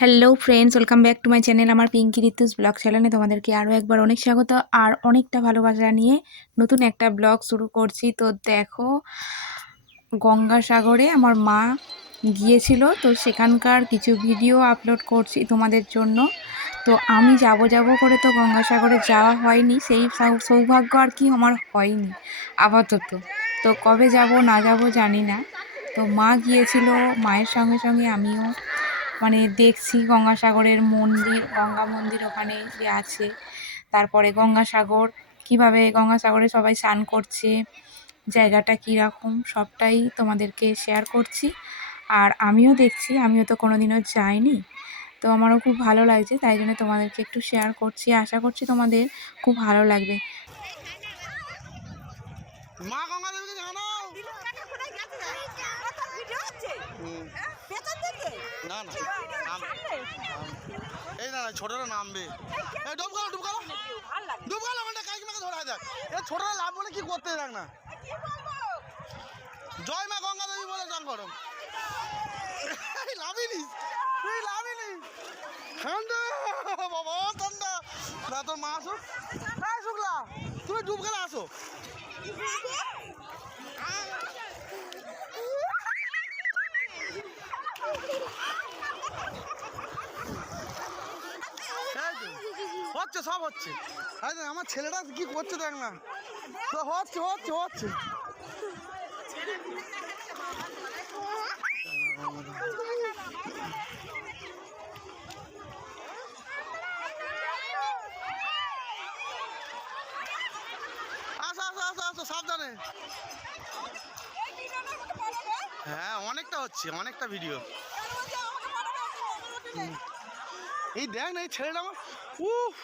Hello friends welcome back to my channel আমার Pinky ঋতুস blog চ্যানেলে তোমাদেরকে আরও একবার অনেক স্বাগত আর অনেকটা ভালোবাসা নিয়ে নতুন একটা ব্লগ শুরু করছি। তো দেখো, গঙ্গাসাগরে আমার মা গিয়েছিল, তো সেখানকার কিছু ভিডিও আপলোড করছি তোমাদের জন্য। তো আমি যাব যাব করে তো গঙ্গাসাগরে যাওয়া হয়নি, সেই সৌভাগ্য আর কি আমার হয়নি আপাতত। তো কবে যাব না যাব জানি না। তো মা গিয়েছিল, মায়ের সঙ্গে সঙ্গে আমিও মানে দেখছি গঙ্গাসাগরের মন্দির, গঙ্গা মন্দির ওখানে যে আছে। তারপরে গঙ্গাসাগর, কীভাবে গঙ্গাসাগরে সবাই স্নান করছে, জায়গাটা কীরকম, সবটাই তোমাদেরকে শেয়ার করছি। আর আমিও দেখছি, আমিও তো কোনো দিনও যাইনি। তো আমারও খুব ভালো লাগছে, তাই জন্য তোমাদেরকে একটু শেয়ার করছি। আশা করছি তোমাদের খুব ভালো লাগবে। মা গঙ্গা দেবীকে জানো হুম, না না এই না ছোটরা নামবে। এই ডুব গেল ডুব গেল ডুব গেল ওখানটা কাকি মাকে ধরা দেখ এই ছোটরা লাভ বলে কি করতে দেখ না? জয় মা গঙ্গা দেবী বলে চান করো। লাভিনি তুই লাভিনি ঠান্ডা, বাবা, ঠান্ডা। না, তোর মা আসুক। শুক্লা, তুমি ডুব গেলে আসো এই তো, হচ্ছে সব হচ্ছে। আমার ছেলেটা কি করছে দেখ না। তো হচ্ছে হচ্ছে হচ্ছে। আসো আসো আসো আসো সাবধানে। হ্যাঁ অনেকটা হচ্ছে অনেকটা ভিডিও এই দেখ না এই ছেলেটা আমার উফ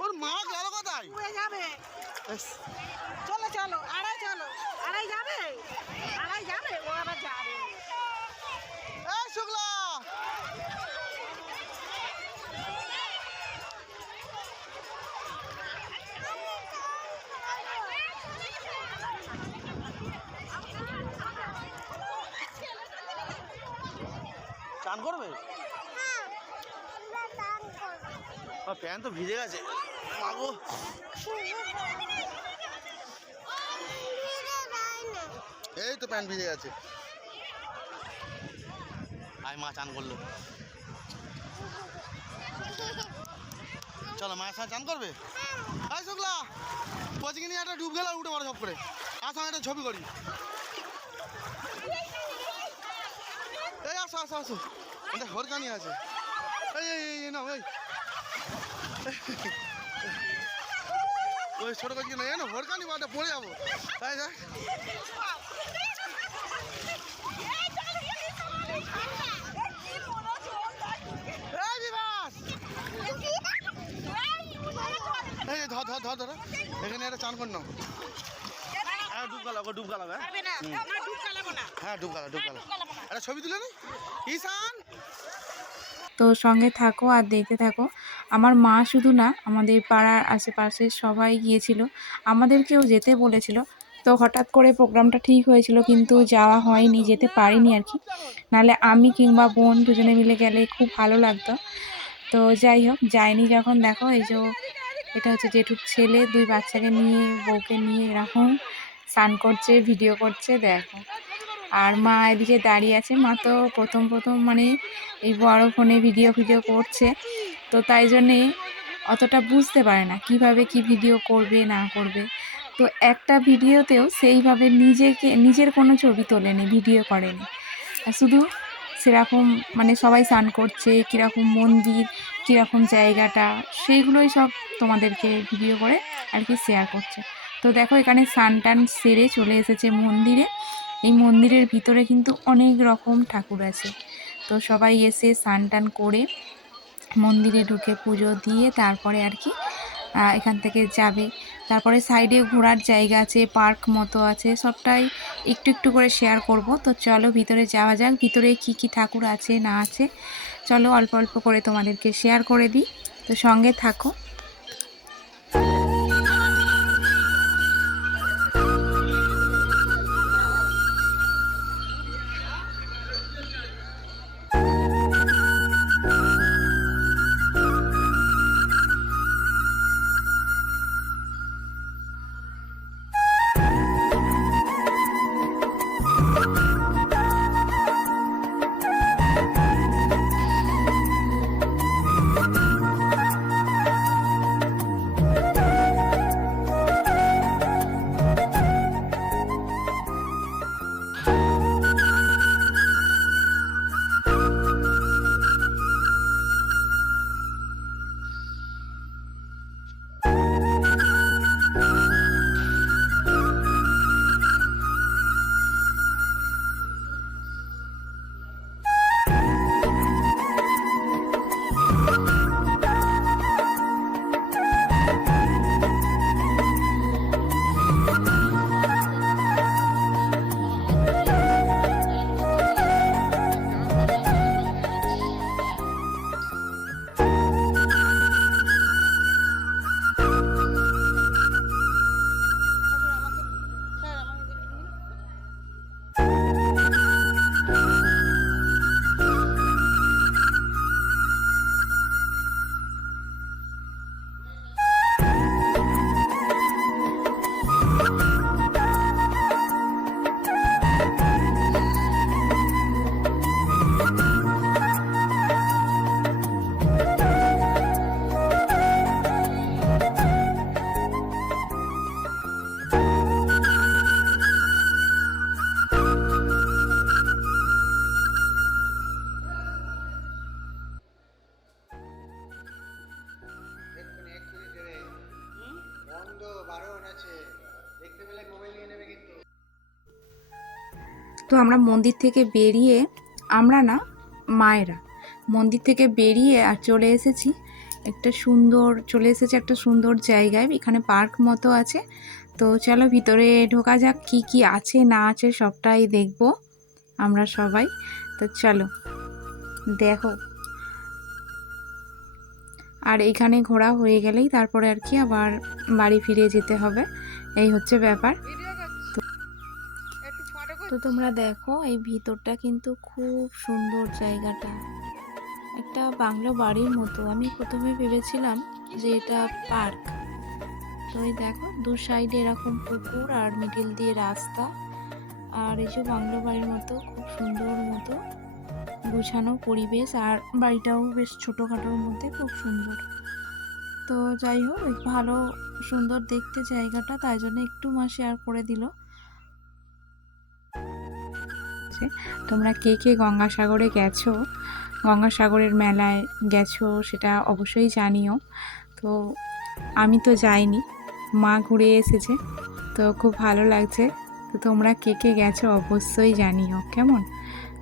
ওর মা গেল কোথায়? হয়ে যাবে। চলো চলো আড়াই চলো আড়াই যাবে? আড়াই যাবে? ও আবার যাবে। এই শুক্লা! চান করবে? আর প্যান্ট তো ভিজে গেছে। মাগো। এই তো প্যান্ট ভিজে গেছে। আয় মা চান করল। চলো মায়ের সাথে চান করবে? আয় শুক্লা। কোচিং নিয়ে একটা ডুব গেলে উঠে পড়ো সব করে। সঙ্গে একটা ছবি করি। এই আসো আসো আসো। এটা হরকানি আছে। এই এই এই, নাও এই। ওই ছোট কোচিং না জানো হরকানি মাঠে পড়ে যাব। তাই দেখ এই বিবাস এই এই, ধর ধর ধর ধর। এখানে একটা চান কর নাও। হ্যাঁ ডুব গালাও গো, ডুব গালাও হ্যাঁ? হ্যাঁ একটা ছবি তুলে নি? ঈশান! তো সঙ্গে থাকো আর দেখতে থাকো। আমার মা শুধু না, আমাদের পাড়ার আশেপাশে সবাই গিয়েছিল। আমাদেরকেও যেতে বলেছিল। তো হঠাৎ করে প্রোগ্রামটা ঠিক হয়েছিল, কিন্তু যাওয়া হয়নি, যেতে পারিনি আর কি। নাহলে আমি কিংবা বোন দুজনে মিলে গেলে খুব ভালো লাগতো। তো যাই হোক, যাইনি যখন। দেখো এই যে এটা হচ্ছে জেঠুর ছেলে, দুই বাচ্চাকে নিয়ে, বউকে নিয়ে এরকম স্নান করছে, ভিডিও করছে, দেখো। আর মা এদিকে দাঁড়িয়ে আছে। মা তো প্রথম প্রথম মানে এই বড় ফোনে ভিডিও ভিডিও করছে। তো তাই জন্যে অতটা বুঝতে পারে না কীভাবে কি ভিডিও করবে, না করবে। তো একটা ভিডিওতেও সেইভাবে নিজেকে, নিজের কোনো ছবি তোলেনি ভিডিও করেনি। শুধু সেরকম মানে সবাই স্নান করছে, কীরকম মন্দির, কীরকম জায়গাটা, সেইগুলোই সব তোমাদেরকে ভিডিও করে আর কি শেয়ার করছে। তো দেখো এখানে স্নান টান সেরে চলে এসেছে মন্দিরে। এই মন্দিরের ভিতরে কিন্তু অনেক রকম ঠাকুর আছে। তো সবাই এসে স্নান টান করে মন্দিরে ঢুকে পুজো দিয়ে তারপরে আর কি এখান থেকে যাবে। তারপরে সাইডে ঘোরার জায়গা আছে পার্ক মতো আছে, সবটাই একটু একটু করে শেয়ার করব। তো চলো ভিতরে যাওয়া যাক, ভিতরে কি কি ঠাকুর আছে না আছে। চলো অল্প অল্প করে তোমাদেরকে শেয়ার করে দিই। তো সঙ্গে থাকো। তো আমরা মন্দির থেকে বেরিয়ে, আমরা না মায়েরা, মন্দির থেকে বেরিয়ে আর চলে এসেছি একটা সুন্দর, চলে এসেছে একটা সুন্দর জায়গায়, এখানে পার্ক মতো আছে। তো চলো ভিতরে ঢোকা যাক, কি কি আছে, না আছে, সবটাই দেখব আমরা সবাই। তো চলো, দেখো। আর এখানে ঘোরা হয়ে গেলেই তারপরে আর কি আবার বাড়ি ফিরে যেতে হবে, এই হচ্ছে ব্যাপার। তো তোমরা দেখো, এই ভিতরটা কিন্তু খুব সুন্দর জায়গাটা। একটা বাংলো বাড়ির মতো। আমি প্রথমে ভেবেছিলাম যে এটা পার্ক। তো এই দেখো, দু সাইডে এরকম পুকুর আর মিডিল দিয়ে রাস্তা। আর এই যে বাংলো বাড়ির মতো, খুব সুন্দর মতো গুছানো পরিবেশ। আর বাড়িটাও বেশ ছোটোখাটোর মধ্যে খুব সুন্দর। তো যাই হোক, ভালো সুন্দর দেখতে জায়গাটা, তাই জন্য একটু মা শেয়ার করে দিল। তোমরা কে কে গঙ্গাসাগরে গেছো? গঙ্গাসাগরের মেলায় গেছো সেটা অবশ্যই জানিও। তো আমি তো যাইনি, মা ঘুরে এসেছে, তো খুব ভালো লাগছে। তো তোমরা কে কে গেছো অবশ্যই জানিও, কেমন?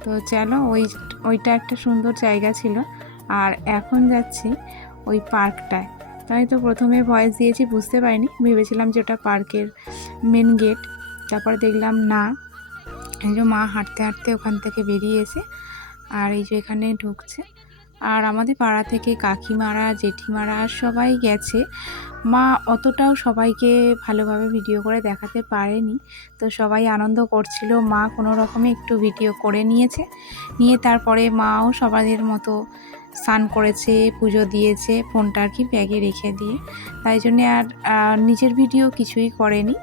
তো চলো ওই, ওইটা একটা সুন্দর জায়গা ছিল। আর এখন যাচ্ছি ওই পার্কটায়। তো আমি তো প্রথমে ভয়েস দিয়েছি, বুঝতে পারিনি। ভেবেছিলাম যে ওটা পার্কের মেন গেট তারপর দেখলাম না। এই যে মা হাঁটতে হাঁটতে ওখান থেকে বেরিয়ে এসে আর এই যে এখানে ঢুকছে। আর আমাদের পাড়া থেকে কাকিমারা, জেঠিমারা সবাই গেছে। মা অতটাও সবাইকে ভালোভাবে ভিডিও করে দেখাতে পারেনি। তো সবাই আনন্দ করছিল। মা কোনো রকমে একটু ভিডিও করে নিয়েছে। নিয়ে তারপরে মাও সবাদের মতো স্নান করেছে, পুজো দিয়েছে, ফোনটা আর কি ব্যাগে রেখে দিয়ে। তাই জন্যে আর নিজের ভিডিও কিছুই করেনি।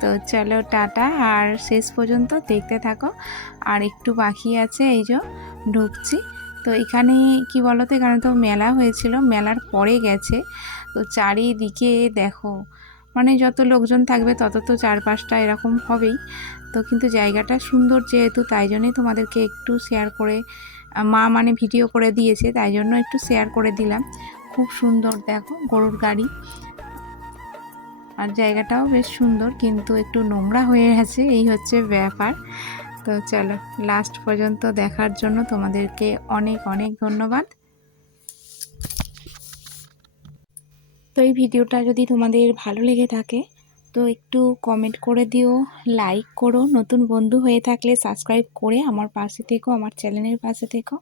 তো চলো টাটা, আর শেষ পর্যন্ত দেখতে থাকো। আর একটু বাকি আছে এই যে ঢুকছি। তো এখানে কি বলো তো এখানে তো মেলা হয়েছিল, মেলার পরে গেছে। তো চারিদিকে দেখো মানে যত লোকজন থাকবে তত তো চারপাশটা এরকম হবেই। তো কিন্তু জায়গাটা সুন্দর যেহেতু, তাই জন্যই তোমাদেরকে একটু শেয়ার করে, মা মানে ভিডিও করে দিয়েছে, তাই জন্য একটু শেয়ার করে দিলাম। খুব সুন্দর দেখো, গরুর গাড়ি। আর জায়গাটাও বেশ সুন্দর, কিন্তু একটু নোংরা হয়ে গেছে এই হচ্ছে ব্যাপার। তো চলো লাস্ট পর্যন্ত দেখার জন্য তোমাদেরকে অনেক অনেক ধন্যবাদ। তো এই ভিডিওটা যদি তোমাদের ভালো লেগে থাকে, তো একটু কমেন্ট করে দিও লাইক করো, নতুন বন্ধু হয়ে থাকলে সাবস্ক্রাইব করে আমার পাশে থেকো, আমার চ্যানেলের পাশে থেকো।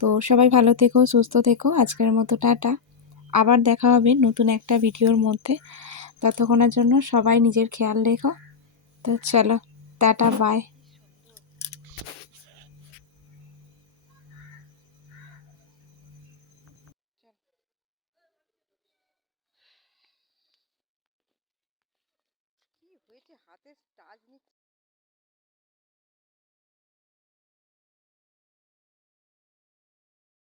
তো সবাই ভালো থেকো, সুস্থ থেকো, আজকের মতো টাটা। আবার দেখা হবে নতুন একটা ভিডিওর মধ্যে। ততক্ষণের জন্য সবাই নিজের খেয়াল রেখো। তো চলো টাটা বাই। টাচ